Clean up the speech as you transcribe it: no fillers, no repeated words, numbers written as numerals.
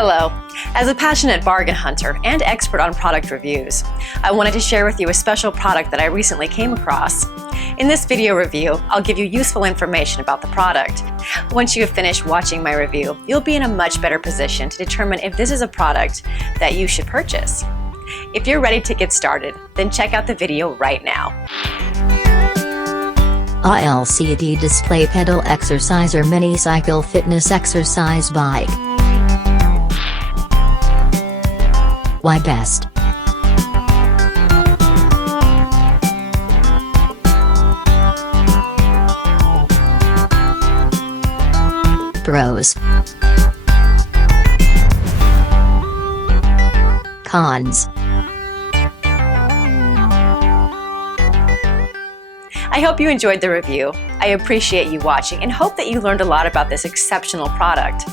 Hello. As a passionate bargain hunter and expert on product reviews, I wanted to share with you a special product that I recently came across. In this video review, I'll give you useful information about the product. Once you have finished watching my review, you'll be in a much better position to determine if this is a product that you should purchase. If you're ready to get started, then check out the video right now. A LCD display pedal exerciser mini cycle fitness exercise bike. Why best? Pros. Cons. I hope you enjoyed the review. I appreciate you watching and hope that you learned a lot about this exceptional product.